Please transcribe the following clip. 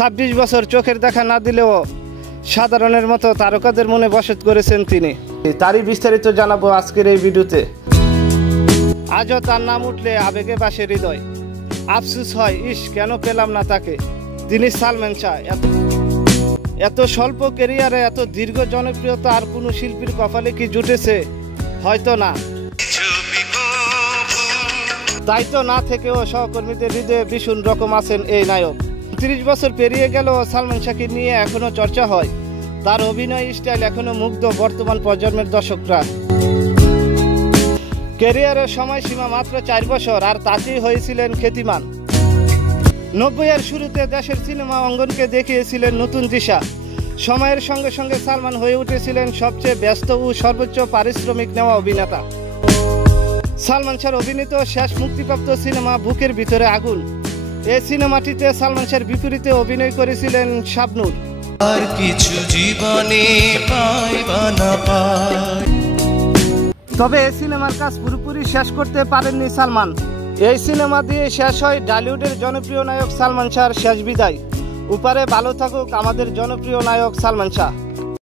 26 বছর চোখের দেখা না দিলেও সাধারণের মতো তারকাদের মনে বসত করেছেন তিনি। তারই বিস্তারিত জানাবো আজকের এই ভিডিওতে। আজও তার নাম উঠলে আবেগে বাসে হৃদয়, আফসোস হয় ইস কেন পেলাম না তাকে। তিনি সালমান শাহ। এত স্বল্প ক্যারিয়ারে এত দীর্ঘ জনপ্রিয়তা আর কোনো শিল্পীর কপালে কি জুটেছে? হয়তো না। তাই তো না থেকেও সহকর্মীদের হৃদয়ে ভীষণ রকম আছেন এই নায়ক। 30 বছর পেরিয়ে গেল সালমান শাহকে নিয়ে এখনো চর্চা হয়। তার অভিনয় স্টাইল এখনো মুগ্ধ বর্তমান প্রজন্মের দর্শকরা। ক্যারিয়ারের সময়সীমা মাত্র 4 বছর, আর তাতেই হয়েছিলেন খ্যাতিমান। 90-এর শুরুতে দেশের সিনেমা অঙ্গনকে দেখিয়েছিলেন নতুন দিশা। সময়ের সঙ্গে সঙ্গে সালমান হয়ে উঠেছিলেন সবচেয়ে ব্যস্ত ও সর্বোচ্চ পারিশ্রমিক নেওয়া অভিনেতা। সালমান শাহর অভিনীত শেষ মুক্তিপ্রাপ্ত সিনেমা বুকের ভিতরে আগুন। এই সিনেমাটিতে সালমান শাহর বিপরীতে অভিনয় করেছিলেন শাবনূর। আর কিছু জীবনে পাইবা না পাই। তবে এই সিনেমার কাজ পুরোপুরি শেষ করতে পারেননি সালমান। এই সিনেমা দিয়ে শেষ হয় ঢালিউডের জনপ্রিয় নায়ক সালমান শাহর শেষ বিদায়। উপরে ভালো থাকুক আমাদের জনপ্রিয় নায়ক সালমান শাহ।